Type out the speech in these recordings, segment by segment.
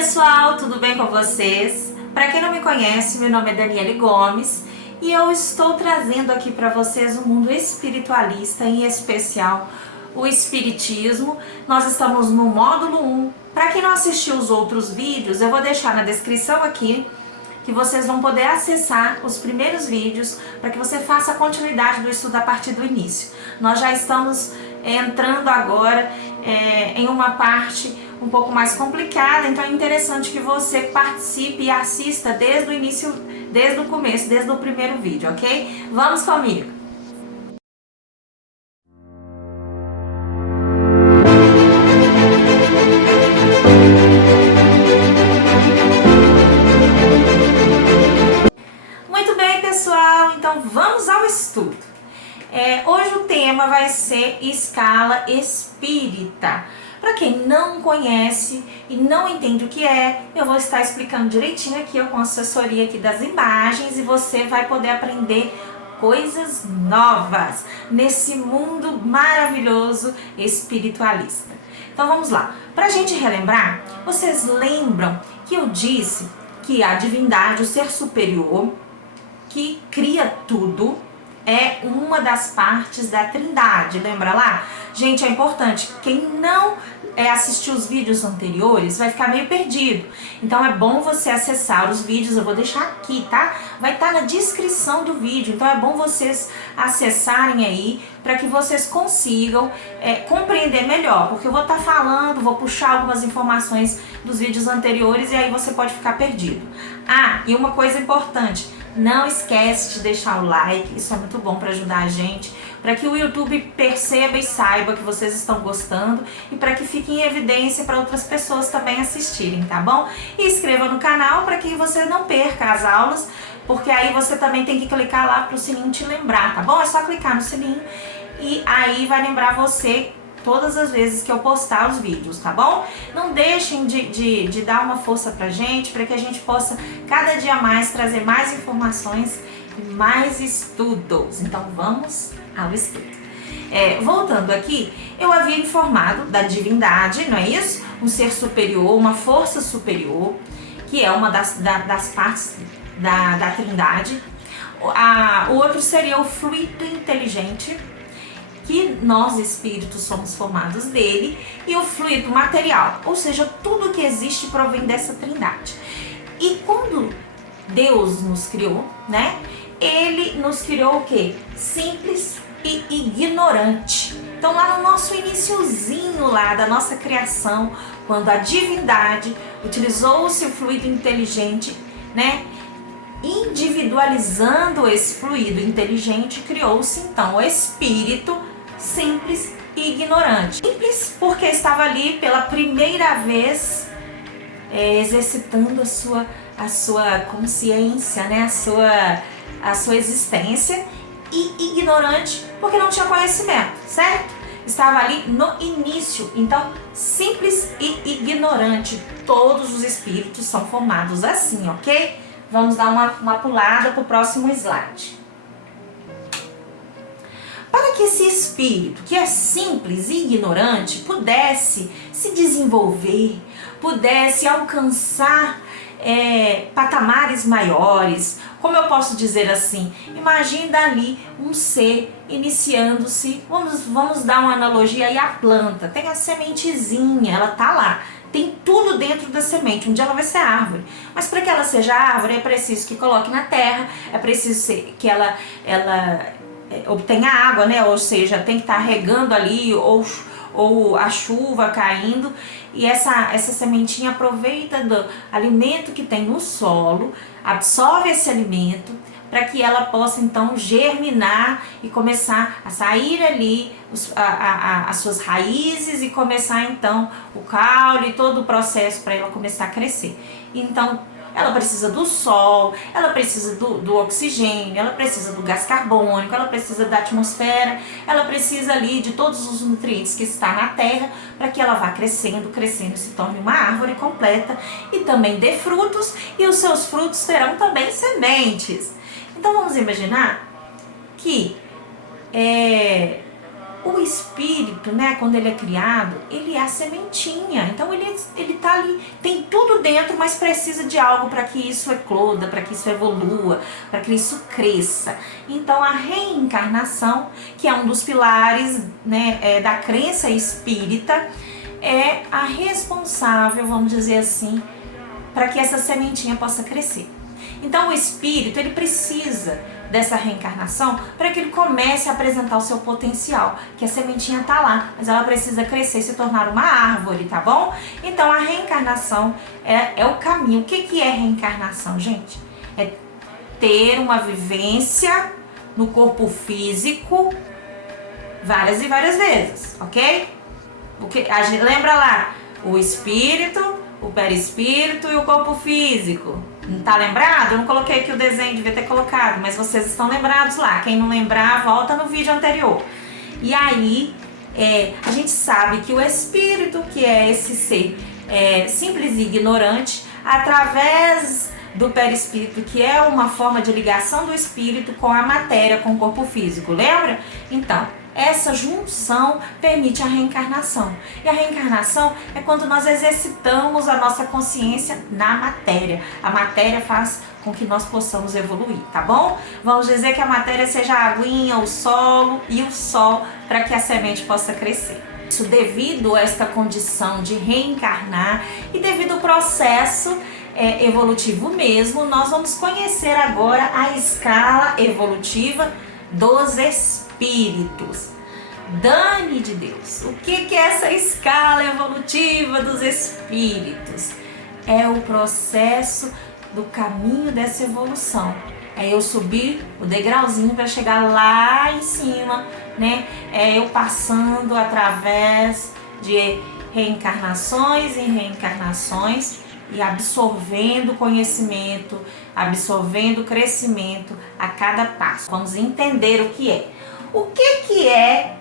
pessoal, tudo bem com vocês? Para quem não me conhece, meu nome é Daniele Gomes e eu estou trazendo aqui para vocês o mundo espiritualista, em especial o Espiritismo. Nós estamos no módulo 1. Para quem não assistiu os outros vídeos, eu vou deixar na descrição aqui que vocês vão poder acessar os primeiros vídeos para que você faça a continuidade do estudo a partir do início. Nós já estamos entrando agora em uma parte um pouco mais complicada, então é interessante que você participe e assista desde o início, desde o começo, desde o primeiro vídeo, ok? Vamos comigo! Muito bem, pessoal, então vamos ao estudo. Hoje o tema vai ser escala espírita. Para quem não conhece e não entende o que é, eu vou estar explicando direitinho aqui com a assessoria aqui das imagens e você vai poder aprender coisas novas nesse mundo maravilhoso espiritualista. Então vamos lá. Para a gente relembrar, vocês lembram que eu disse que a divindade, o ser superior, que cria tudo, é uma das partes da Trindade, lembra lá? Gente, é importante, quem não assistiu os vídeos anteriores vai ficar meio perdido. Então é bom você acessar os vídeos, eu vou deixar aqui, tá? Vai estar na descrição do vídeo, então é bom vocês acessarem aí para que vocês consigam compreender melhor, porque eu vou estar falando, vou puxar algumas informações dos vídeos anteriores e aí você pode ficar perdido. Ah, e uma coisa importante, não esquece de deixar o like, isso é muito bom para ajudar a gente, para que o YouTube perceba e saiba que vocês estão gostando e para que fique em evidência para outras pessoas também assistirem, tá bom? E inscreva no canal para que você não perca as aulas, porque aí você também tem que clicar lá para o sininho te lembrar, tá bom? É só clicar no sininho e aí vai lembrar você todas as vezes que eu postar os vídeos, tá bom? Não deixem de dar uma força pra gente, para que a gente possa cada dia mais trazer mais informações e mais estudos. Então vamos ao estudo. Voltando aqui, eu havia informado da divindade, não é isso? Um ser superior, uma força superior, que é uma das partes da Trindade. O outro seria o fluido inteligente, que nós espíritos somos formados dele, e o fluido material, ou seja, tudo que existe provém dessa Trindade. E quando Deus nos criou, né? Ele nos criou o quê? Simples e ignorante. Então lá no nosso iniciozinho lá da nossa criação, quando a divindade utilizou-se o fluido inteligente, né? Individualizando esse fluido inteligente, criou-se então o espírito simples e ignorante. Simples porque estava ali pela primeira vez exercitando a sua consciência, né? a sua existência, e ignorante porque não tinha conhecimento, certo? Estava ali no início, então simples e ignorante. Todos os espíritos são formados assim, ok? Vamos dar uma pulada para o próximo slide. Para que esse espírito, que é simples e ignorante, pudesse se desenvolver, pudesse alcançar patamares maiores, como eu posso dizer assim, imagine dali um ser iniciando-se, vamos dar uma analogia aí à planta, tem a sementezinha, ela tá lá, tem tudo dentro da semente, um dia ela vai ser árvore, mas para que ela seja árvore é preciso que coloque na terra, é preciso que ela obtenha água, né? Ou seja, tem que estar regando ali, ou a chuva caindo, e essa sementinha aproveita do alimento que tem no solo, absorve esse alimento para que ela possa então germinar e começar a sair ali as suas raízes e começar então o caule e todo o processo para ela começar a crescer. Então ela precisa do sol, ela precisa do oxigênio, ela precisa do gás carbônico, ela precisa da atmosfera, ela precisa ali de todos os nutrientes que está na terra para que ela vá crescendo e se torne uma árvore completa e também dê frutos, e os seus frutos terão também sementes. Então vamos imaginar que O espírito, né, quando ele é criado, ele é a sementinha. Então ele tá ali, tem tudo dentro, mas precisa de algo para que isso ecloda, para que isso evolua, para que isso cresça. Então a reencarnação, que é um dos pilares, né, da crença espírita, é a responsável, vamos dizer assim, para que essa sementinha possa crescer. Então o espírito, ele precisa dessa reencarnação para que ele comece a apresentar o seu potencial, que a sementinha tá lá, mas ela precisa crescer e se tornar uma árvore, tá bom? Então a reencarnação é o caminho. O que é reencarnação, gente? É ter uma vivência no corpo físico várias e várias vezes, ok? Porque a gente lembra lá, o espírito, o perispírito e o corpo físico. Não tá lembrado? Eu não coloquei aqui o desenho, devia ter colocado, mas vocês estão lembrados lá. Quem não lembrar, volta no vídeo anterior. E aí, a gente sabe que o espírito, que é esse ser simples e ignorante, através do perispírito, que é uma forma de ligação do espírito com a matéria, com o corpo físico, lembra? Então, essa junção permite a reencarnação. E a reencarnação é quando nós exercitamos a nossa consciência na matéria. A matéria faz com que nós possamos evoluir, tá bom? Vamos dizer que a matéria seja a aguinha, o solo e o sol para que a semente possa crescer. Isso devido a esta condição de reencarnar e devido ao processo evolutivo mesmo, nós vamos conhecer agora a escala evolutiva dos espíritos. Dani de Deus, o que é essa escala evolutiva dos espíritos? É o processo do caminho dessa evolução. É eu subir o degrauzinho para chegar lá em cima, né? É eu passando através de reencarnações e reencarnações e absorvendo conhecimento, absorvendo crescimento a cada passo. Vamos entender o que é. O que é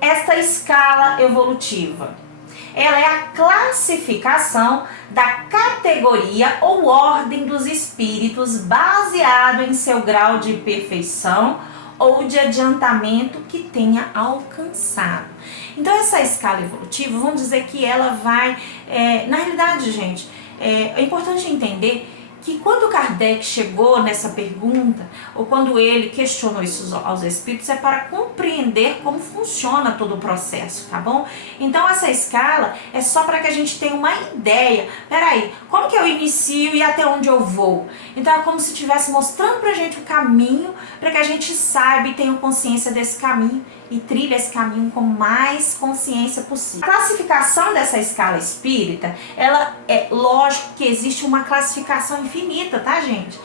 esta escala evolutiva? Ela é a classificação da categoria ou ordem dos espíritos baseado em seu grau de perfeição ou de adiantamento que tenha alcançado. Então essa escala evolutiva, vamos dizer que ela vai... na realidade, gente, é importante entender que quando Kardec chegou nessa pergunta, ou quando ele questionou isso aos espíritos, é para compreender como funciona todo o processo, tá bom? Então essa escala é só para que a gente tenha uma ideia. Peraí, como que eu inicio e até onde eu vou? Então é como se estivesse mostrando pra gente o caminho, para que a gente saiba e tenha consciência desse caminho e trilhe esse caminho com mais consciência possível. A classificação dessa escala espírita, ela é lógico que existe uma classificação infinita, tá, gente?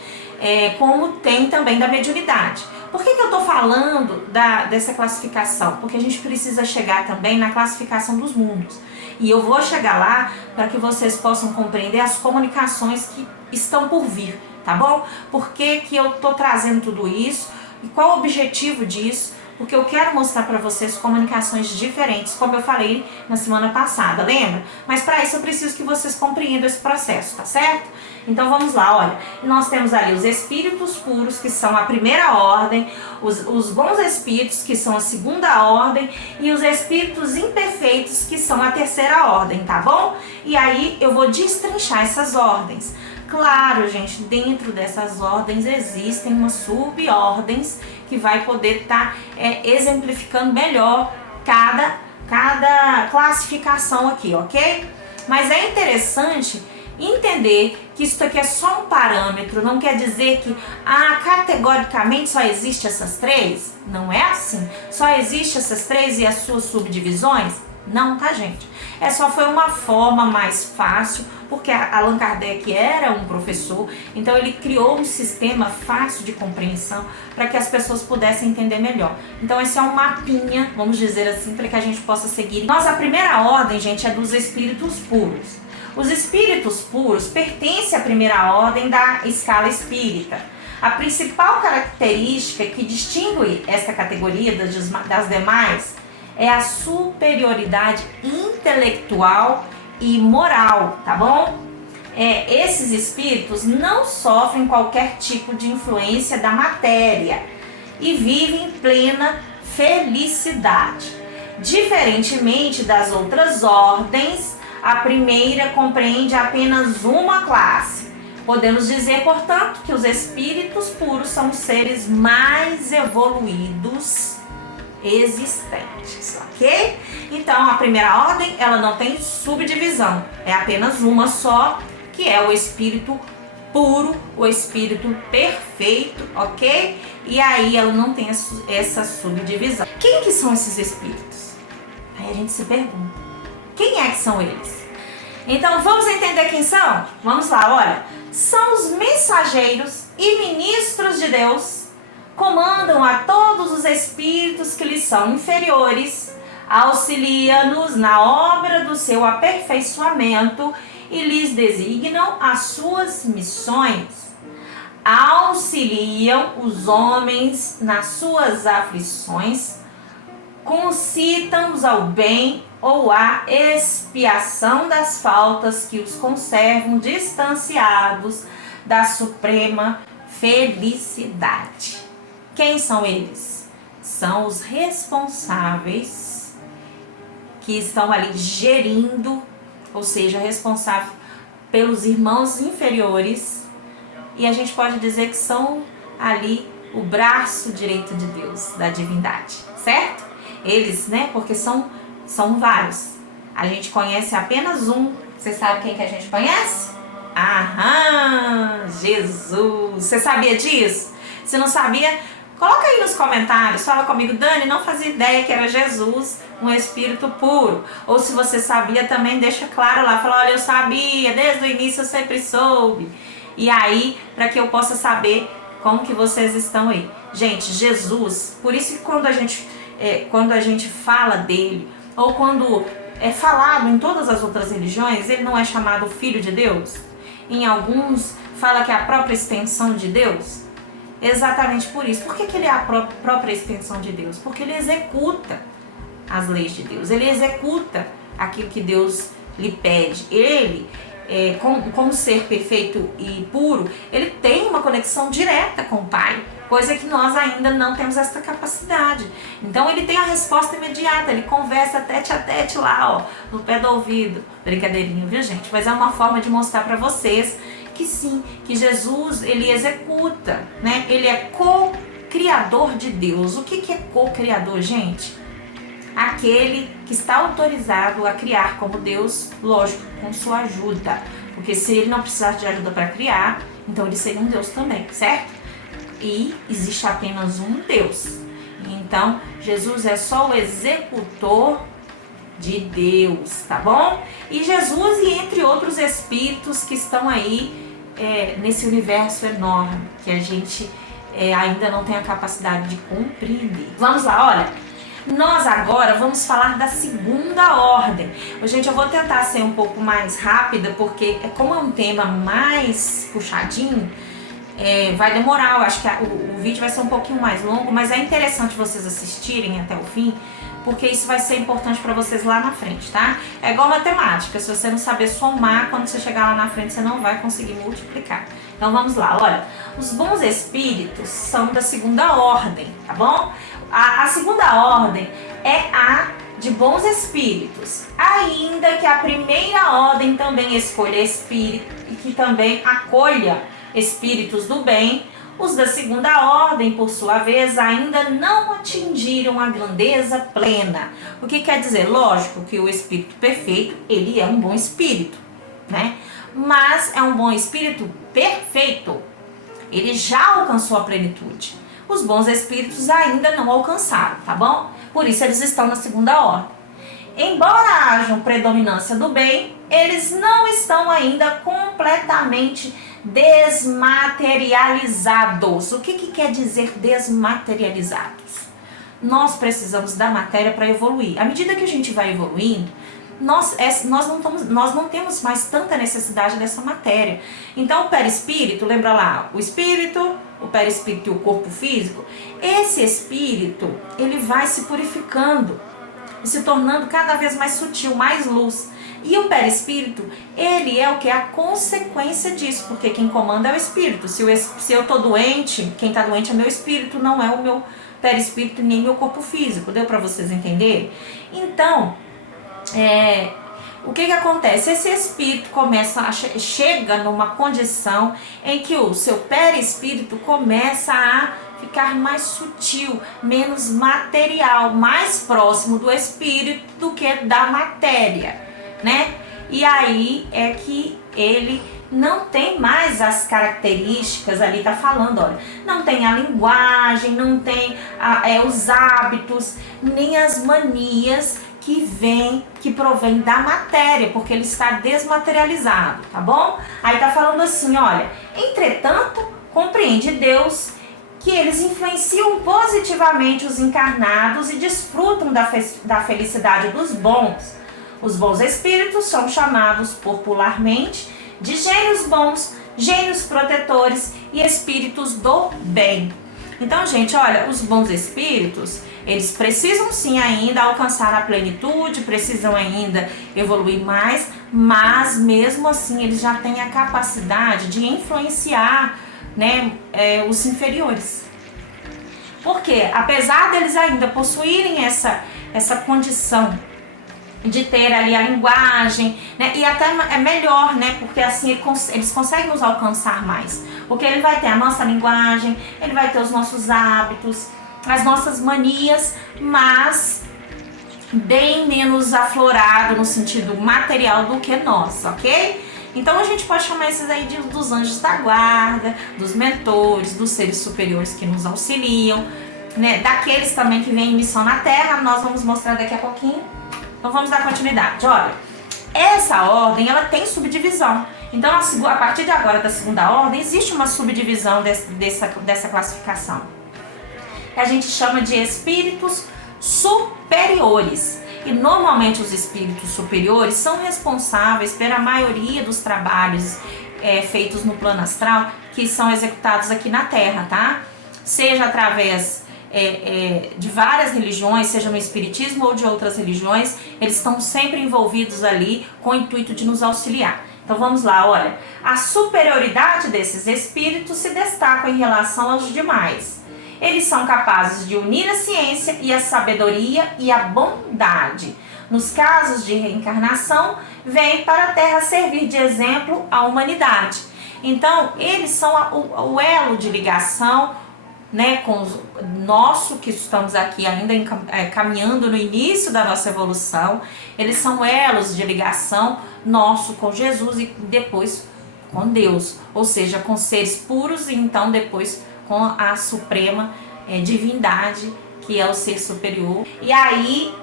Como tem também da mediunidade. Por que eu tô falando dessa classificação? Porque a gente precisa chegar também na classificação dos mundos. E eu vou chegar lá para que vocês possam compreender as comunicações que estão por vir, tá bom? Por que eu tô trazendo tudo isso e qual o objetivo disso? Porque eu quero mostrar para vocês comunicações diferentes, como eu falei na semana passada, lembra? Mas para isso eu preciso que vocês compreendam esse processo, tá certo? Então vamos lá, olha, nós temos ali os espíritos puros, que são a primeira ordem, os bons espíritos, que são a segunda ordem, e os espíritos imperfeitos, que são a terceira ordem, tá bom? E aí eu vou destrinchar essas ordens. Claro, gente, dentro dessas ordens existem umas subordens que vai poder estar exemplificando melhor cada classificação aqui, ok? Mas é interessante entender que isso aqui é só um parâmetro, não quer dizer que categoricamente só existe essas três. Não é assim. Só existe essas três e as suas subdivisões? Não, tá, gente? Só foi uma forma mais fácil, porque Allan Kardec era um professor, então ele criou um sistema fácil de compreensão para que as pessoas pudessem entender melhor. Então esse é um mapinha, vamos dizer assim, para que a gente possa seguir. Nossa primeira ordem, gente, é dos espíritos puros. Os espíritos puros pertencem à primeira ordem da escala espírita. A principal característica que distingue essa categoria das demais é a superioridade intelectual e moral, tá bom? Esses espíritos não sofrem qualquer tipo de influência da matéria e vivem em plena felicidade. Diferentemente das outras ordens, a primeira compreende apenas uma classe. Podemos dizer, portanto, que os espíritos puros são os seres mais evoluídos existentes, ok? Então, a primeira ordem, ela não tem subdivisão, é apenas uma só, que é o espírito puro, o espírito perfeito, ok? E aí ela não tem essa subdivisão. Quem que são esses espíritos? Aí a gente se pergunta, quem é que são eles? Então vamos entender quem são? Vamos lá, olha. São os mensageiros e ministros de Deus, comandam a todos os espíritos que lhes são inferiores, auxilia-nos na obra do seu aperfeiçoamento e lhes designam as suas missões. Auxiliam os homens nas suas aflições, concitam-os ao bem ou à expiação das faltas que os conservam distanciados da suprema felicidade. Quem são eles? São os responsáveis que estão ali gerindo, ou seja, responsável pelos irmãos inferiores, e a gente pode dizer que são ali o braço direito de Deus, da divindade, certo? Eles, né, porque são vários. A gente conhece apenas um. Você sabe quem que a gente conhece? Aham, Jesus. Você sabia disso? Se não sabia, coloca aí nos comentários, fala comigo, Dani, não fazia ideia que era Jesus, um espírito puro. Ou se você sabia também, deixa claro lá, fala, olha, eu sabia, desde o início eu sempre soube. E aí, para que eu possa saber como que vocês estão aí. Gente, Jesus, por isso que quando a gente fala dele, ou quando é falado em todas as outras religiões, ele não é chamado Filho de Deus? Em alguns, fala que é a própria extensão de Deus. Exatamente por isso. Por que ele é a própria extensão de Deus? Porque ele executa as leis de Deus. Ele executa aquilo que Deus lhe pede. Ele, como ser perfeito e puro, ele tem uma conexão direta com o Pai, coisa que nós ainda não temos essa capacidade. Então ele tem a resposta imediata, ele conversa tete a tete lá, ó, no pé do ouvido. Brincadeirinha, viu, gente? Mas é uma forma de mostrar para vocês que sim, que Jesus, ele executa, né? Ele é co-criador de Deus. O que é co-criador, gente? Aquele que está autorizado a criar como Deus, lógico, com sua ajuda. Porque se ele não precisasse de ajuda para criar, então ele seria um Deus também, certo? E existe apenas um Deus. Então, Jesus é só o executor de Deus, tá bom? E Jesus e entre outros espíritos que estão aí nesse universo enorme, que a gente ainda não tem a capacidade de compreender. Vamos lá, olha. Nós agora vamos falar da segunda ordem. Gente, eu vou tentar ser um pouco mais rápida, porque como é um tema mais puxadinho, vai demorar. Eu acho que o vídeo vai ser um pouquinho mais longo, mas é interessante vocês assistirem até o fim, porque isso vai ser importante para vocês lá na frente, tá? É igual matemática, se você não saber somar, quando você chegar lá na frente, você não vai conseguir multiplicar. Então vamos lá, olha. Os bons espíritos são da segunda ordem, tá bom? A segunda ordem é a de bons espíritos, ainda que a primeira ordem também escolha espírito e que também acolha espíritos do bem. Os da segunda ordem, por sua vez, ainda não atingiram a grandeza plena. O que quer dizer? Lógico que o espírito perfeito, ele é um bom espírito, né? Mas é um bom espírito perfeito. Ele já alcançou a plenitude. Os bons espíritos ainda não alcançaram, tá bom? Por isso eles estão na segunda ordem. Embora haja predominância do bem, eles não estão ainda completamente desmaterializados. O que quer dizer desmaterializados? Nós precisamos da matéria para evoluir. À medida que a gente vai evoluindo, nós não temos mais tanta necessidade dessa matéria. Então o perispírito, lembra lá, o espírito, o perispírito e o corpo físico, esse espírito, ele vai se purificando e se tornando cada vez mais sutil, mais luz. E o perispírito, ele é o que? A consequência disso, porque quem comanda é o espírito. Se eu tô doente, quem tá doente é meu espírito, não é o perispírito nem meu corpo físico. Deu para vocês entenderem? Então, o que acontece? Esse espírito chega numa condição em que o seu perispírito começa a ficar mais sutil, menos material, mais próximo do espírito do que da matéria, né? E aí é que ele não tem mais as características, ali tá falando, olha, não tem a linguagem, não tem os hábitos, nem as manias que provém da matéria, porque ele está desmaterializado, tá bom? Aí tá falando assim, olha, entretanto, compreende Deus que eles influenciam positivamente os encarnados e desfrutam da felicidade dos bons. Os bons espíritos são chamados popularmente de gênios bons, gênios protetores e espíritos do bem. Então, gente, olha, os bons espíritos, eles precisam sim ainda alcançar a plenitude, precisam ainda evoluir mais, mas mesmo assim eles já têm a capacidade de influenciar, né, os inferiores. Porque apesar deles ainda possuírem essa condição de ter ali a linguagem, né, e até é melhor, né, porque assim eles conseguem nos alcançar mais, porque ele vai ter a nossa linguagem, ele vai ter os nossos hábitos, as nossas manias, mas bem menos aflorado no sentido material do que nós, ok? Então a gente pode chamar esses aí dos anjos da guarda, dos mentores, dos seres superiores que nos auxiliam, né, daqueles também que vêm em missão na Terra. Nós vamos mostrar daqui a pouquinho. Então vamos dar continuidade. Olha, essa ordem ela tem subdivisão. Então a partir de agora da segunda ordem existe uma subdivisão dessa classificação, que a gente chama de espíritos superiores. E normalmente os espíritos superiores são responsáveis pela maioria dos trabalhos feitos no plano astral que são executados aqui na Terra, tá? Seja através de várias religiões, seja no espiritismo ou de outras religiões, eles estão sempre envolvidos ali com o intuito de nos auxiliar. Então vamos lá, olha, a superioridade desses espíritos se destaca em relação aos demais. Eles são capazes de unir a ciência e a sabedoria e a bondade. Nos casos de reencarnação, vêm para a Terra servir de exemplo à humanidade. Então, eles são o elo de ligação, né, com nosso, que estamos aqui ainda caminhando no início da nossa evolução. Eles são elos de ligação nosso com Jesus e depois com Deus, ou seja, com seres puros e então depois com a suprema divindade, que é o ser superior. E aí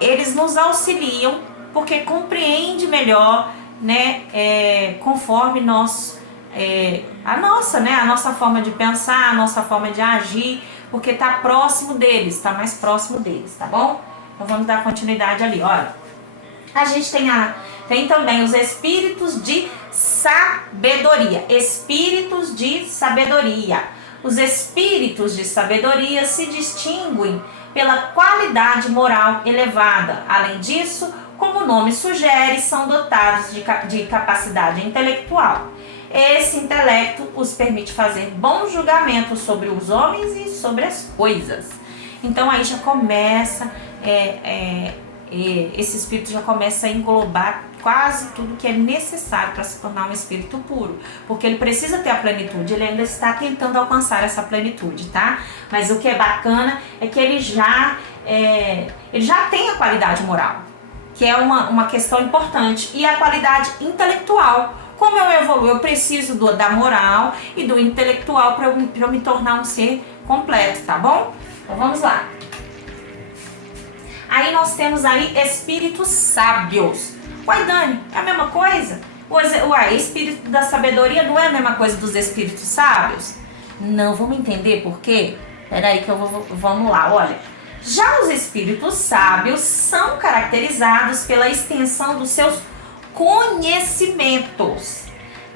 eles nos auxiliam porque compreende melhor, né, conforme a nossa forma de pensar, a nossa forma de agir, porque está próximo deles, está mais próximo deles, tá bom? Então vamos dar continuidade ali, olha. A gente tem também os espíritos de sabedoria, espíritos de sabedoria. Os espíritos de sabedoria se distinguem pela qualidade moral elevada. Além disso, como o nome sugere, são dotados de capacidade intelectual. Esse intelecto os permite fazer bons julgamentos sobre os homens e sobre as coisas. Então aí já começa, esse espírito já começa a englobar quase tudo que é necessário para se tornar um espírito puro, porque ele precisa ter a plenitude, ele ainda está tentando alcançar essa plenitude, tá? Mas o que é bacana é que ele já tem a qualidade moral, que é uma questão importante, e a qualidade intelectual. Como eu evoluo, eu preciso da moral e do intelectual para eu me tornar um ser completo, tá bom? Então vamos lá. Aí nós temos aí espíritos sábios. Uai, Dani, é a mesma coisa? Uai, espírito da sabedoria não é a mesma coisa dos espíritos sábios? Não, vamos entender por quê? Peraí que vamos lá, olha. Já os espíritos sábios são caracterizados pela extensão dos seus conhecimentos.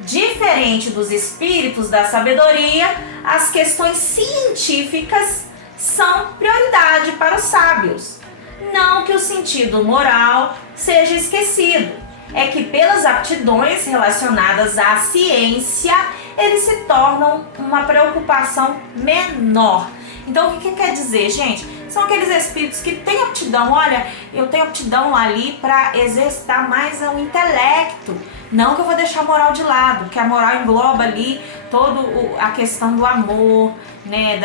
Diferente dos espíritos da sabedoria, as questões científicas são prioridade para os sábios. Não que o sentido moral seja esquecido, é que pelas aptidões relacionadas à ciência, eles se tornam uma preocupação menor. Então o que quer dizer, gente? São aqueles espíritos que têm aptidão, olha, eu tenho aptidão ali para exercitar mais o intelecto. Não que eu vou deixar a moral de lado, que a moral engloba ali toda a questão do amor, né,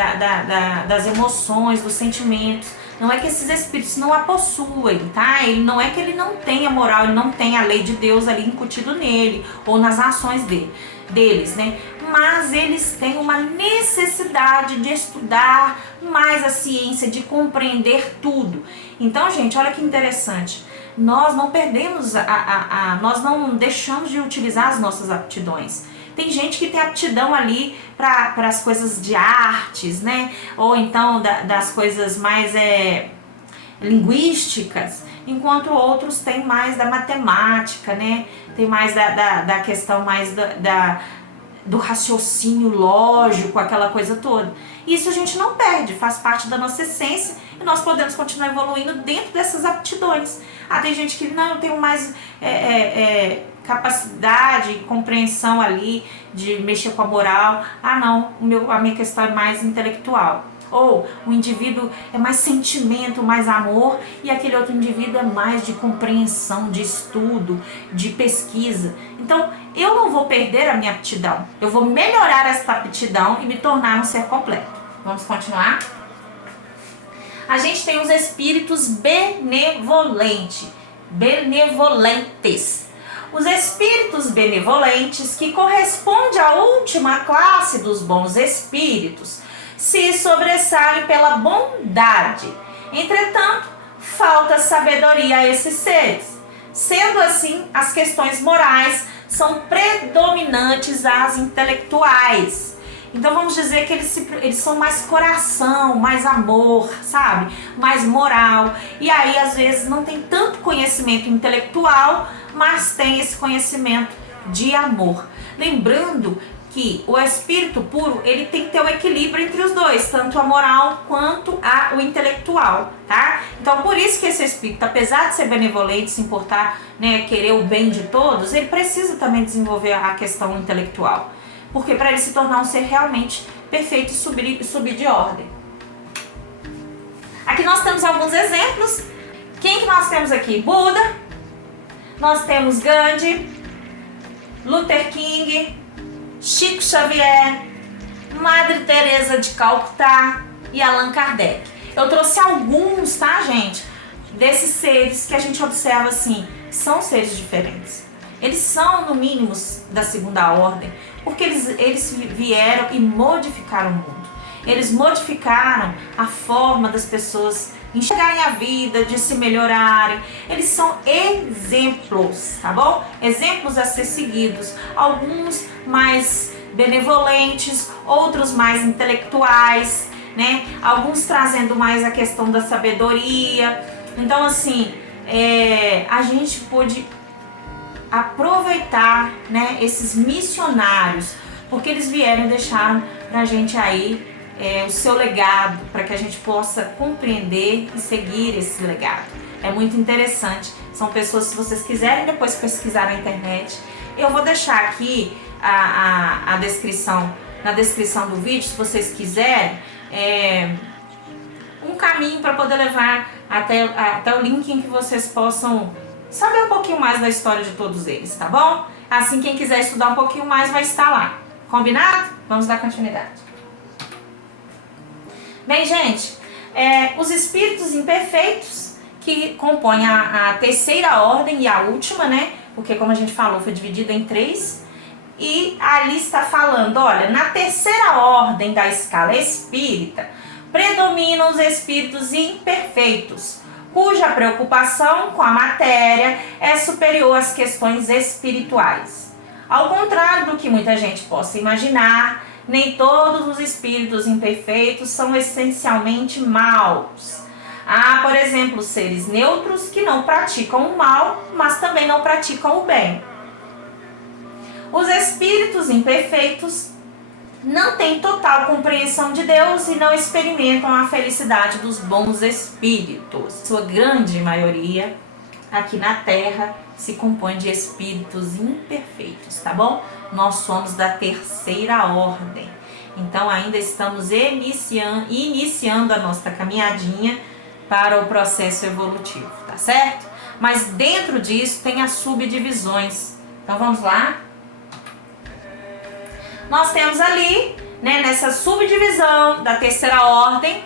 das emoções, dos sentimentos. Não é que esses espíritos não a possuem, tá? Ele não é que ele não tenha moral, ele não tem a lei de Deus ali incutido nele ou nas ações deles, né? Mas eles têm uma necessidade de estudar mais a ciência, de compreender tudo. Então, gente, olha que interessante. Nós não perdemos, nós não deixamos de utilizar as nossas aptidões. Tem gente que tem aptidão ali para as coisas de artes, né? Ou então das coisas mais linguísticas, enquanto outros têm mais da matemática, né? Tem mais da questão mais do raciocínio lógico, aquela coisa toda. Isso a gente não perde, faz parte da nossa essência e nós podemos continuar evoluindo dentro dessas aptidões. Tem gente que não, eu tenho mais capacidade, compreensão ali de mexer com a moral. Não, a minha questão é mais intelectual. Ou o indivíduo é mais sentimento, mais amor, e aquele outro indivíduo é mais de compreensão, de estudo, de pesquisa. Então, eu não vou perder a minha aptidão. Eu vou melhorar essa aptidão e me tornar um ser completo. Vamos continuar? A gente tem os espíritos benevolentes. Os espíritos benevolentes, que correspondem à última classe dos bons espíritos, se sobressaem pela bondade. Entretanto, falta sabedoria a esses seres. Sendo assim, as questões morais são predominantes às intelectuais. Então vamos dizer que eles são mais coração, mais amor, sabe? Mais moral. E aí às vezes não tem tanto conhecimento intelectual, mas tem esse conhecimento de amor. Lembrando que o espírito puro, ele tem que ter o equilíbrio entre os dois, tanto a moral quanto o intelectual, tá? Então por isso que esse espírito, apesar de ser benevolente, se importar, né, querer o bem de todos, ele precisa também desenvolver a questão intelectual. Porque para ele se tornar um ser realmente perfeito e subir de ordem. Aqui nós temos alguns exemplos. Quem que nós temos aqui? Buda, nós temos Gandhi, Luther King, Chico Xavier, Madre Teresa de Calcutá e Allan Kardec. Eu trouxe alguns, tá, gente, desses seres que a gente observa assim, são seres diferentes. Eles são, no mínimo, da segunda ordem, porque eles vieram e modificaram o mundo. Eles modificaram a forma das pessoas enxergarem a vida, de se melhorarem. Eles são exemplos, tá bom? Exemplos a ser seguidos. Alguns mais benevolentes, outros mais intelectuais, né? Alguns trazendo mais a questão da sabedoria. Então, assim, a gente pôde aproveitar, né, esses missionários, porque eles vieram e deixaram pra gente aí o seu legado, para que a gente possa compreender e seguir esse legado. É muito interessante. São pessoas, se vocês quiserem depois pesquisar na internet, eu vou deixar aqui a descrição, na descrição do vídeo, se vocês quiserem, um caminho para poder levar até o link em que vocês possam saber um pouquinho mais da história de todos eles, tá bom? Assim, quem quiser estudar um pouquinho mais vai estar lá. Combinado? Vamos dar continuidade. Bem, gente, os espíritos imperfeitos, que compõem a terceira ordem e a última, né? Porque, como a gente falou, foi dividida em 3. E ali está falando, olha, na terceira ordem da escala espírita, predominam os espíritos imperfeitos, cuja preocupação com a matéria é superior às questões espirituais. Ao contrário do que muita gente possa imaginar, nem todos os espíritos imperfeitos são essencialmente maus. Há, por exemplo, seres neutros que não praticam o mal, mas também não praticam o bem. Os espíritos imperfeitos não têm total compreensão de Deus e não experimentam a felicidade dos bons espíritos. Sua grande maioria aqui na Terra se compõe de espíritos imperfeitos, tá bom? Nós somos da terceira ordem. Então ainda estamos iniciando a nossa caminhadinha para o processo evolutivo, tá certo? Mas dentro disso tem as subdivisões. Então vamos lá? Nós temos ali, né, nessa subdivisão da terceira ordem,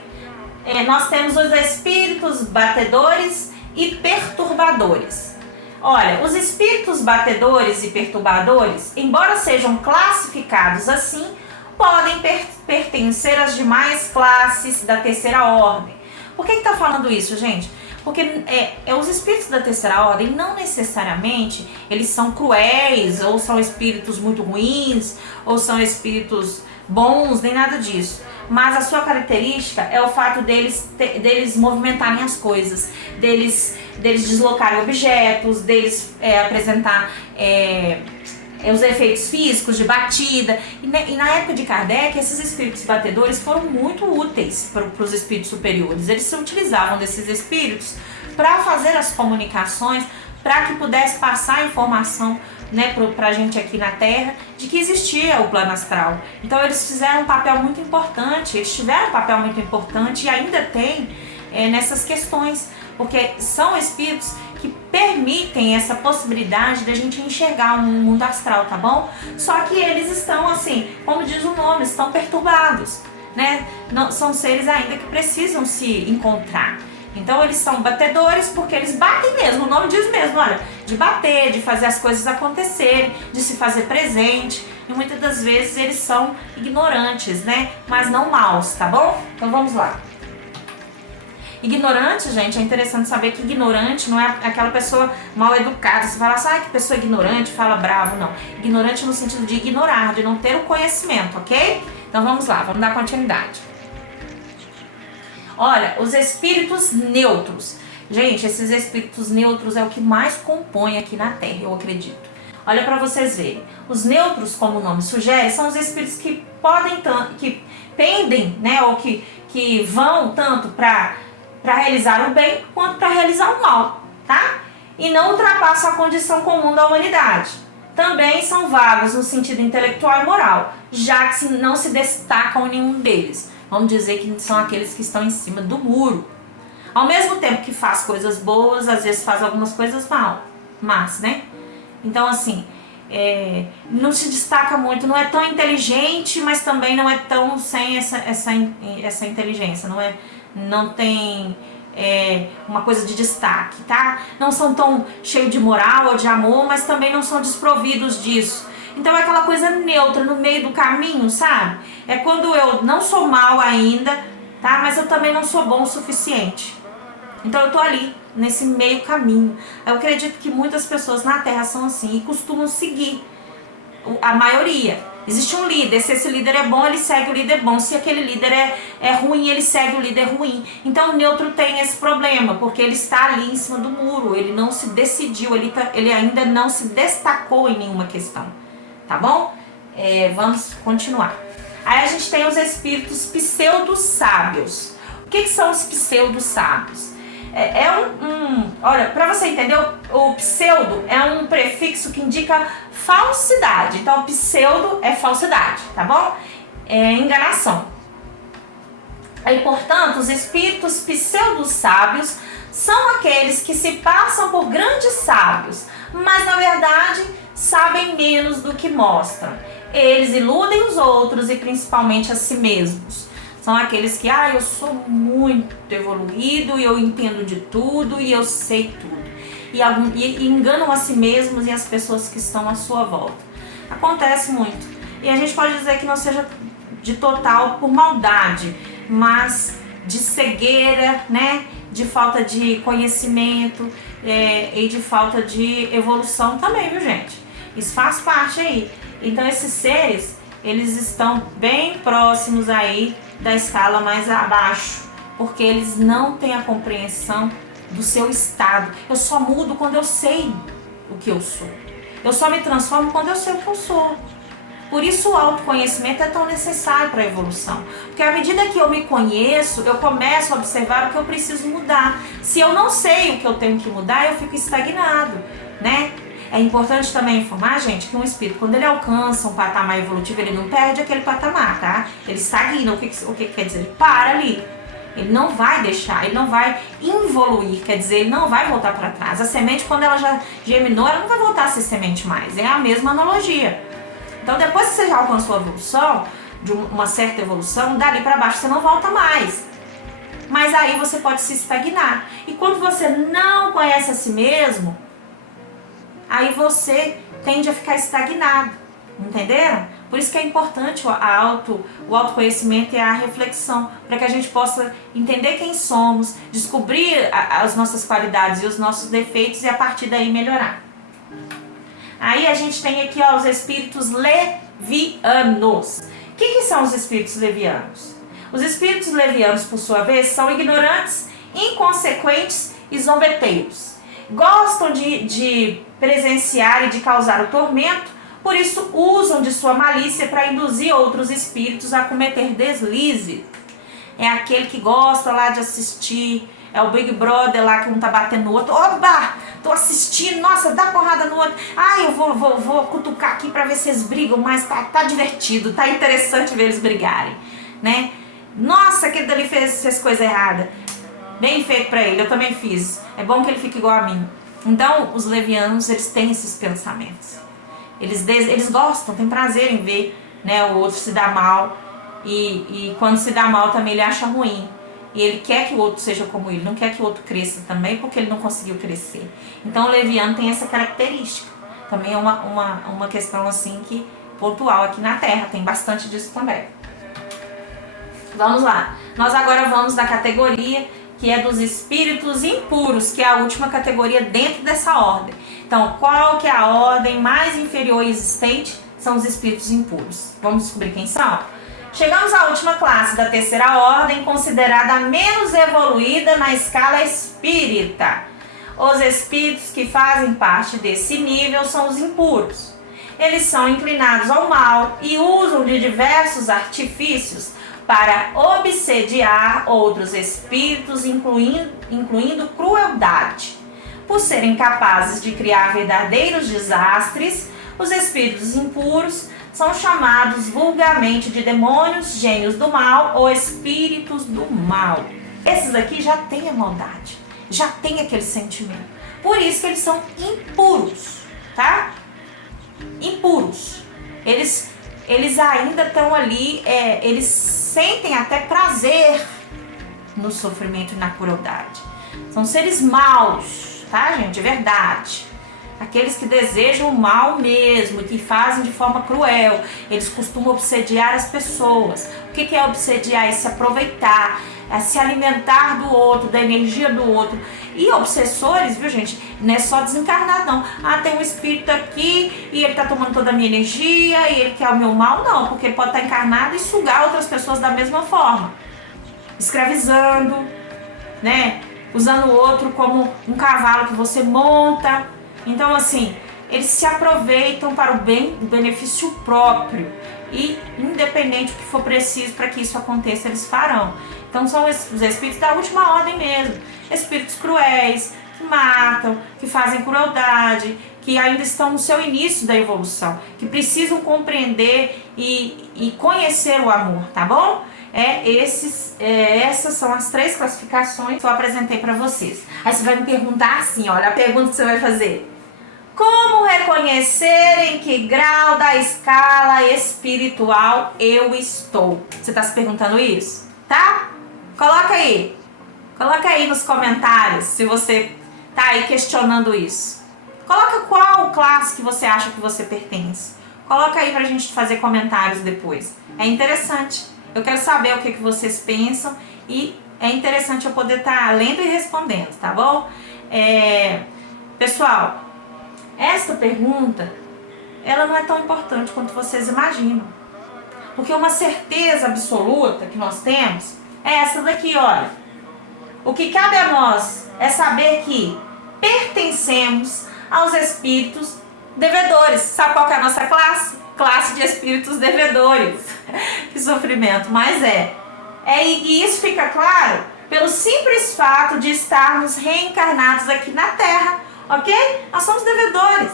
nós temos os espíritos batedores e perturbadores. Olha, os espíritos batedores e perturbadores, embora sejam classificados assim, podem pertencer às demais classes da terceira ordem. Por que está falando isso, gente? Porque os espíritos da terceira ordem não necessariamente eles são cruéis, ou são espíritos muito ruins, ou são espíritos bons, nem nada disso. Mas a sua característica é o fato deles movimentarem as coisas, deles deslocarem objetos, deles apresentar os efeitos físicos de batida. E na época de Kardec, esses espíritos batedores foram muito úteis para os espíritos superiores. Eles se utilizavam desses espíritos para fazer as comunicações, para que pudesse passar a informação, né, para a gente aqui na Terra, de que existia o plano astral. Então eles fizeram um papel muito importante, eles tiveram um papel muito importante e ainda tem nessas questões, porque são espíritos que permitem essa possibilidade de a gente enxergar um mundo astral, tá bom? Só que eles estão assim, como diz o nome, estão perturbados, né? Não, são seres ainda que precisam se encontrar. Então eles são batedores porque eles batem mesmo, o nome diz mesmo, olha, de bater, de fazer as coisas acontecerem, de se fazer presente. E muitas das vezes eles são ignorantes, né? Mas não maus, tá bom? Então vamos lá. Ignorante, gente, é interessante saber que ignorante não é aquela pessoa mal educada. Você fala assim, que pessoa ignorante, fala bravo, não. Ignorante no sentido de ignorar, de não ter o conhecimento, ok? Então vamos lá, vamos dar continuidade. Olha, os espíritos neutros. Gente, esses espíritos neutros é o que mais compõe aqui na Terra, eu acredito. Olha para vocês verem. Os neutros, como o nome sugere, são os espíritos que que pendem, né, ou que vão tanto para realizar o bem quanto para realizar o mal, tá? E não ultrapassam a condição comum da humanidade. Também são vagos no sentido intelectual e moral, já que não se destacam em nenhum deles. Vamos dizer que são aqueles que estão em cima do muro. Ao mesmo tempo que faz coisas boas, às vezes faz algumas coisas más, né? Então, assim, não se destaca muito, não é tão inteligente, mas também não é tão sem essa inteligência, não tem uma coisa de destaque, tá? Não são tão cheios de moral ou de amor, mas também não são desprovidos disso. Então é aquela coisa neutra, no meio do caminho, sabe? É quando eu não sou mal ainda, tá? Mas eu também não sou bom o suficiente. Então eu tô ali, nesse meio caminho. Eu acredito que muitas pessoas na Terra são assim e costumam seguir a maioria. Existe um líder, se esse líder é bom, ele segue o líder bom. Se aquele líder é ruim, ele segue o líder ruim. Então o neutro tem esse problema, porque ele está ali em cima do muro, ele não se decidiu, ele ainda não se destacou em nenhuma questão, tá bom? Vamos continuar. Aí a gente tem os espíritos pseudo-sábios. O que são os pseudo-sábios? Olha, para você entender, o pseudo é um prefixo que indica falsidade. Então, pseudo é falsidade, tá bom? É enganação. Aí, portanto, os espíritos pseudo-sábios são aqueles que se passam por grandes sábios, mas na verdade sabem menos do que mostram. Eles iludem os outros e principalmente a si mesmos. São aqueles que, eu sou muito evoluído e eu entendo de tudo e eu sei tudo. E enganam a si mesmos e as pessoas que estão à sua volta. Acontece muito. E a gente pode dizer que não seja de total por maldade, mas de cegueira, né? De falta de conhecimento e de falta de evolução também, viu, gente? Isso faz parte aí. Então esses seres, eles estão bem próximos aí da escala mais abaixo, porque eles não têm a compreensão do seu estado. Eu só mudo quando eu sei o que eu sou. Eu só me transformo quando eu sei o que eu sou. Por isso o autoconhecimento é tão necessário para a evolução. Porque à medida que eu me conheço, eu começo a observar o que eu preciso mudar. Se eu não sei o que eu tenho que mudar, eu fico estagnado, né? É importante também informar, gente, que um espírito, quando ele alcança um patamar evolutivo, ele não perde aquele patamar, tá? Ele estagna. O que quer dizer? Ele para ali. Ele não vai deixar, ele não vai involuir, quer dizer, ele não vai voltar para trás. A semente, quando ela já germinou, ela não vai voltar a ser semente mais. É a mesma analogia. Então, depois que você já alcançou a evolução, de uma certa evolução, dali para baixo você não volta mais. Mas aí você pode se estagnar. E quando você não conhece a si mesmo, aí você tende a ficar estagnado. Entenderam? Por isso que é importante o autoconhecimento e a reflexão, para que a gente possa entender quem somos, descobrir as nossas qualidades e os nossos defeitos e a partir daí melhorar. Aí a gente tem aqui os espíritos levianos. O que são os espíritos levianos? Os espíritos levianos, por sua vez, são ignorantes, inconsequentes e zombeteiros. Gostam de presenciar e de causar o tormento, por isso usam de sua malícia para induzir outros espíritos a cometer deslize. É aquele que gosta lá de assistir, é o Big Brother lá que um tá batendo no outro. Oba! Tô assistindo, nossa, dá porrada no outro. Ah, eu vou cutucar aqui para ver se eles brigam, mas tá divertido, tá interessante ver eles brigarem, né? Nossa, aquele dali fez coisa errada. Bem feito para ele, eu também fiz. É bom que ele fique igual a mim. Então, os levianos, eles têm esses pensamentos. Eles gostam, têm prazer em ver, né, o outro se dar mal. E quando se dá mal também ele acha ruim. E ele quer que o outro seja como ele, não quer que o outro cresça também, porque ele não conseguiu crescer. Então o leviano tem essa característica. Também é uma questão assim que pontual aqui na Terra, tem bastante disso também. Vamos lá. Nós agora vamos da categoria que é dos espíritos impuros, que é a última categoria dentro dessa ordem. Então, qual que é a ordem mais inferior existente? São os espíritos impuros. Vamos descobrir quem são? Chegamos à última classe da terceira ordem, considerada a menos evoluída na escala espírita. Os espíritos que fazem parte desse nível são os impuros. Eles são inclinados ao mal e usam de diversos artifícios para obsediar outros espíritos, incluindo crueldade. Por serem capazes de criar verdadeiros desastres, os espíritos impuros são chamados vulgarmente de demônios, gênios do mal ou espíritos do mal. Esses aqui já têm a maldade, já têm aquele sentimento. Por isso que eles são impuros, tá? Impuros. Eles ainda estão ali, eles sentem até prazer no sofrimento e na crueldade. São seres maus, tá, gente? É verdade. Aqueles que desejam o mal mesmo, que fazem de forma cruel. Eles costumam obsediar as pessoas. O que é obsediar? É se aproveitar, é se alimentar do outro, da energia do outro. E obsessores, viu, gente, não é só desencarnado, não. Ah, tem um espírito aqui e ele tá tomando toda a minha energia e ele quer o meu mal, não. Porque ele pode estar encarnado e sugar outras pessoas da mesma forma. Escravizando, né? Usando o outro como um cavalo que você monta. Então, assim, eles se aproveitam para o benefício próprio. E, independente do que for preciso para que isso aconteça, eles farão. Então, são os espíritos da última ordem mesmo. Espíritos cruéis, que matam, que fazem crueldade, que ainda estão no seu início da evolução, que precisam compreender e conhecer o amor, tá bom? Essas são as 3 classificações que eu apresentei para vocês. Aí você vai me perguntar assim, olha a pergunta que você vai fazer. Como reconhecer em que grau da escala espiritual eu estou? Você está se perguntando isso? Tá? Coloca aí nos comentários se você tá aí questionando isso. Coloca qual classe que você acha que você pertence. Coloca aí pra gente fazer comentários depois. É interessante. Eu quero saber o que vocês pensam e é interessante eu poder estar lendo e respondendo, tá bom? Pessoal, esta pergunta, ela não é tão importante quanto vocês imaginam. Porque uma certeza absoluta que nós temos é essa daqui, olha. O que cabe a nós é saber que pertencemos aos espíritos devedores. Sabe qual que é a nossa classe? Classe de espíritos devedores. Que sofrimento, mas e isso fica claro pelo simples fato de estarmos reencarnados aqui na Terra, ok? Nós somos devedores.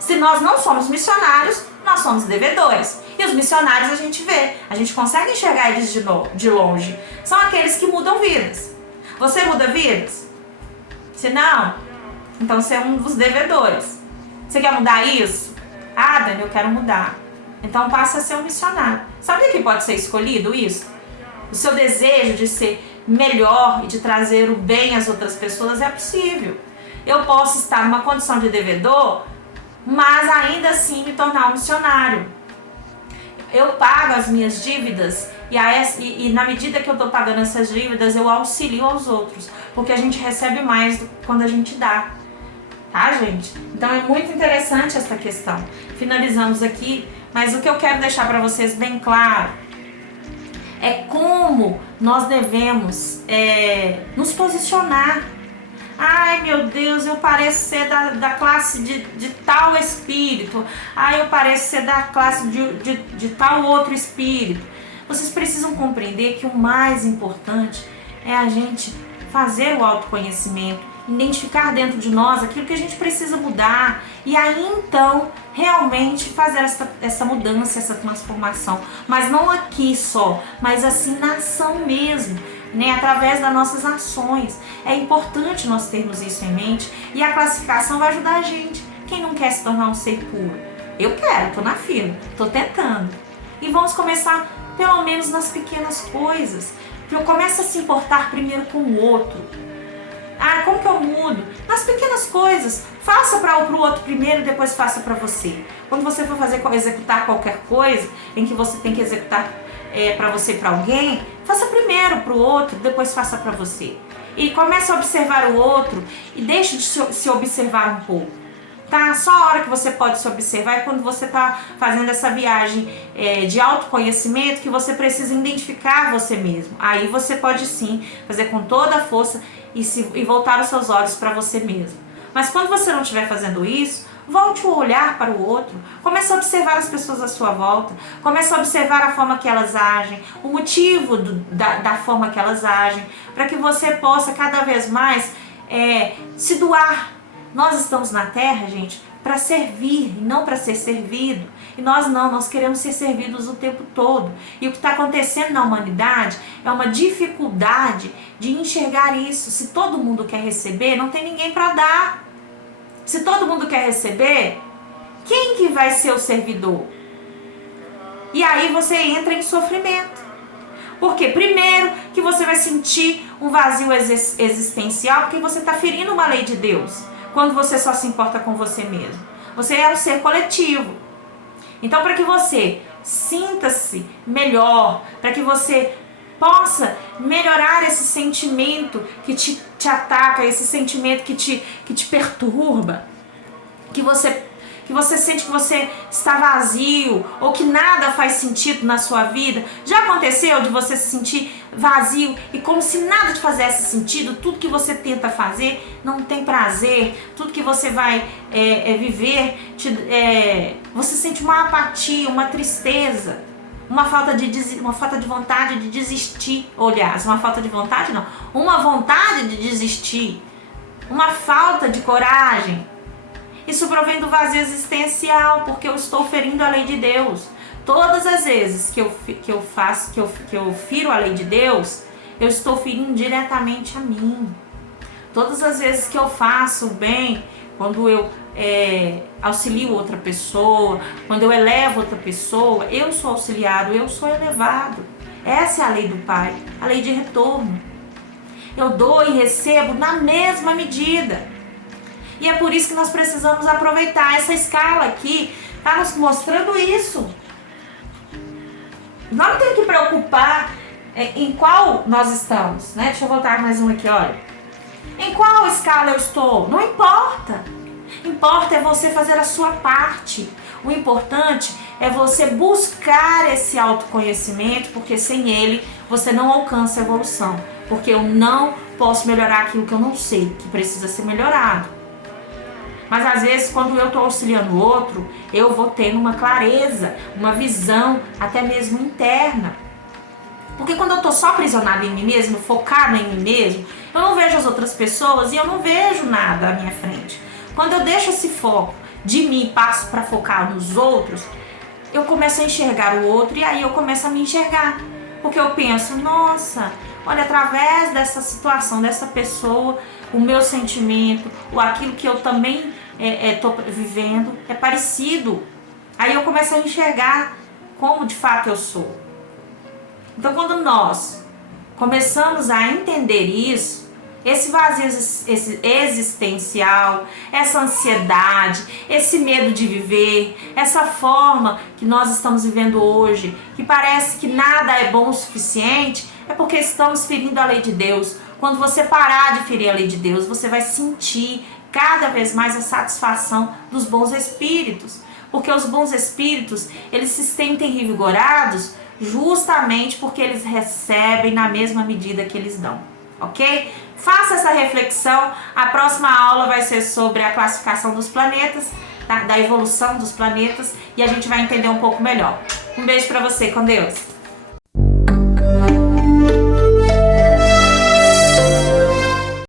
Se nós não somos missionários, nós somos devedores. E os missionários a gente vê, a gente consegue enxergar eles de longe. São aqueles que mudam vidas. Você muda vidas? Se não, então você é um dos devedores. Você quer mudar isso? Ah, Dani, eu quero mudar. Então passa a ser um missionário. Sabe o que pode ser escolhido isso? O seu desejo de ser melhor e de trazer o bem às outras pessoas é possível. Eu posso estar numa condição de devedor, mas ainda assim me tornar um missionário. Eu pago as minhas dívidas e na medida que eu estou pagando essas dívidas, eu auxilio aos outros, porque a gente recebe mais quando a gente dá. Tá, gente? Então é muito interessante essa questão. Finalizamos aqui, mas o que eu quero deixar para vocês bem claro é como nós devemos nos posicionar. Ai, meu Deus, eu pareço ser da classe de tal espírito. Ai, eu pareço ser da classe de tal outro espírito. Vocês precisam compreender que o mais importante é a gente fazer o autoconhecimento, identificar dentro de nós aquilo que a gente precisa mudar e aí então realmente fazer essa mudança, essa transformação. Mas não aqui só, mas assim na ação mesmo, né? Através das nossas ações. É importante nós termos isso em mente e a classificação vai ajudar a gente. Quem não quer se tornar um ser puro? Eu quero, tô na fila, tô tentando. E vamos começar pelo menos nas pequenas coisas. Eu começo a se importar primeiro com o outro. Ah, como que eu mudo? Nas pequenas coisas. Faça para o outro primeiro e depois faça para você. Quando você for executar qualquer coisa em que você tem que executar para você e para alguém, faça primeiro para o outro, depois faça para você. E comece a observar o outro e deixe de se observar um pouco. Tá? Só a hora que você pode se observar é quando você está fazendo essa viagem de autoconhecimento, que você precisa identificar você mesmo. Aí você pode sim fazer com toda a força e voltar os seus olhos para você mesmo. Mas quando você não estiver fazendo isso, volte o olhar para o outro. Comece a observar as pessoas à sua volta. Comece a observar a forma que elas agem, o motivo da forma que elas agem, para que você possa cada vez mais se doar. Nós estamos na Terra, gente, para servir e não para ser servido. E nós queremos ser servidos o tempo todo. E o que está acontecendo na humanidade é uma dificuldade de enxergar isso. Se todo mundo quer receber, não tem ninguém para dar. Se todo mundo quer receber, quem que vai ser o servidor? E aí você entra em sofrimento. Porque primeiro que você vai sentir um vazio existencial, porque você está ferindo uma lei de Deus, quando você só se importa com você mesmo. Você é um ser coletivo. Então, para que você sinta-se melhor, para que você possa melhorar esse sentimento que te ataca, esse sentimento que te perturba, que você sente que você está vazio ou que nada faz sentido na sua vida. Já aconteceu de você se sentir vazio e como se nada te fizesse sentido? Tudo que você tenta fazer não tem prazer, tudo que você vai viver, você sente uma apatia, uma tristeza, uma falta de vontade de desistir. Aliás, uma falta de vontade não, uma vontade de desistir, uma falta de coragem. Isso provém do vazio existencial, porque eu estou ferindo a lei de Deus. Todas as vezes que eu firo a lei de Deus, eu estou ferindo diretamente a mim. Todas as vezes que eu faço o bem, quando eu auxilio outra pessoa, quando eu elevo outra pessoa, eu sou auxiliado, eu sou elevado. Essa é a lei do Pai, a lei de retorno. Eu dou e recebo na mesma medida. E é por isso que nós precisamos aproveitar. Essa escala aqui está nos mostrando isso. Não tem que preocupar em qual nós estamos, né? Deixa eu voltar mais um aqui, olha. Em qual escala eu estou? Não importa. Importa é você fazer a sua parte. O importante é você buscar esse autoconhecimento, porque sem ele você não alcança a evolução. Porque eu não posso melhorar aquilo que eu não sei, que precisa ser melhorado. Mas às vezes quando eu estou auxiliando o outro, eu vou tendo uma clareza, uma visão até mesmo interna. Porque quando eu estou só aprisionada em mim mesmo, focada em mim mesmo, eu não vejo as outras pessoas e eu não vejo nada à minha frente. Quando eu deixo esse foco de mim e passo para focar nos outros, eu começo a enxergar o outro e aí eu começo a me enxergar. Porque eu penso, nossa, olha, através dessa situação, dessa pessoa, o meu sentimento, ou aquilo que eu também estou vivendo, é parecido. Aí eu começo a enxergar como de fato eu sou. Então, quando nós começamos a entender isso, esse vazio existencial, essa ansiedade, esse medo de viver, essa forma que nós estamos vivendo hoje, que parece que nada é bom o suficiente, é porque estamos ferindo a lei de Deus. Quando você parar de ferir a lei de Deus, você vai sentir cada vez mais a satisfação dos bons espíritos. Porque os bons espíritos, eles se sentem revigorados justamente porque eles recebem na mesma medida que eles dão, ok? Faça essa reflexão. A próxima aula vai ser sobre a classificação dos planetas, tá? Da evolução dos planetas, e a gente vai entender um pouco melhor. Um beijo pra você, com Deus!